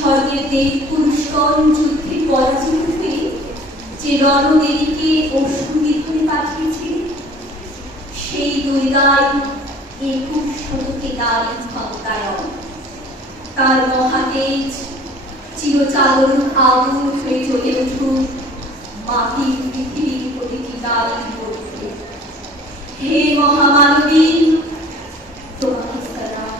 স্বর্গের দেব পুরুষগণ যুদ্ধে পরাজিত হয়ে যে রণদেবীকে অসুন্দরী করে পাঠিয়েছে, সেই দুর্গার একুশ শতকে নারী ক্ষমতায়ন তার মহাতেজ চিরচালন আগুন হয়ে চলে উঠুক মাটির পৃথিবীর প্রতিটি নারীর হে মহামানবী তোমাকে সালাম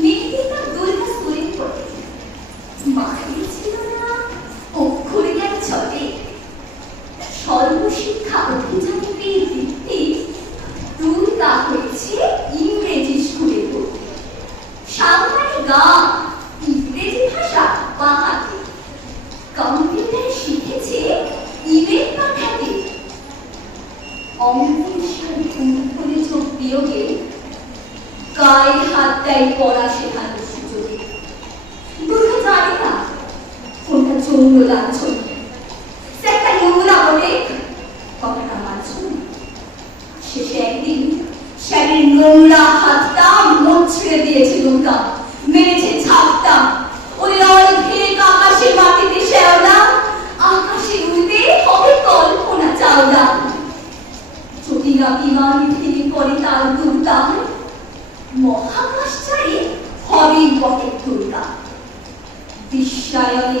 মেয়েটি তার দুর্গা স্কুলে পড়ে মায়ের ছিল শিখেছে ইমেল পাঠাতে। অমৃতের সাথে অনুকূলে বিয়োগে গায়ে হাত দেয় পড়া শেখানোর সুযোগে দুর্গা জানে না চৌর লাঞ্ছন সেটা নোংরা বলে কথাটা মানছন শেষে একদিন শ্যামের নোংরা হাতটা মোট ছেড়ে দিয়েছে দুর্গা মেরেছে ছাপটা ওই অর্ধেক আকাশে মাটিতে শেওলা আকাশে উড়তে হবে কল্পনা চাওলা চটিরা বিমান ভেঙে পড়ে তার দুর্দার মহাকাশ চাই হবে বটে দুর্গা বিশ্বায়নে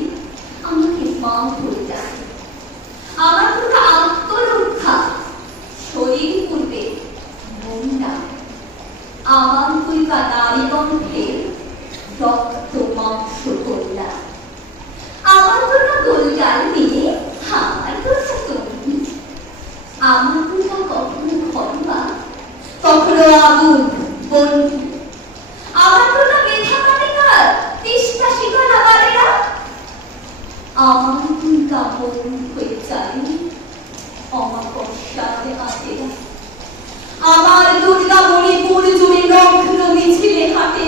আমাকে মা ধরে যায় আমার দুটা আত্মরক্ষা শরীর পূর্বে মনটা আমার দুইটা নারী কণ্ঠে রক্ত মাংস কন্যা আমার দুটা গোলগাল নিয়ে আমার দুটা তুমি আমার দুটা কখনো ঘরবা কখনো আগুন বন্ধু। দুটা মন হয়ে যায় অমাবস্যাতে হাতেরা আমার দুর্গা মণিপুর জুড়ে লগ্ন মিছিলে হাঁটে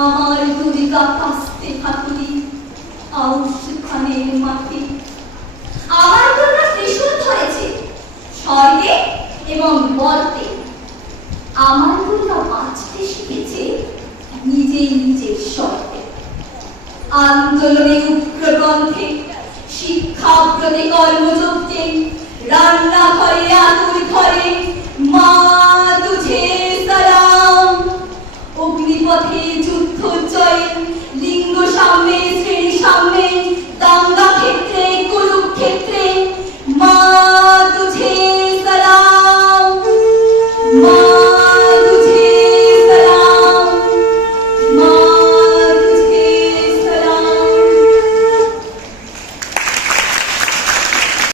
আমার দুর্গা কাস্তে হাতুড়ি আউশ খানের মাঠে আমার দুর্গা ত্রিশূল ধরেছে স্বর্গে এবং মর্তে আমার দুর্গা বাঁচতে শিখেছে নিজেই নিজের স্বর্গে আন্দোলনে উগ্রগন্ধে শিক্ষা প্রতি কর্মযজ্ঞে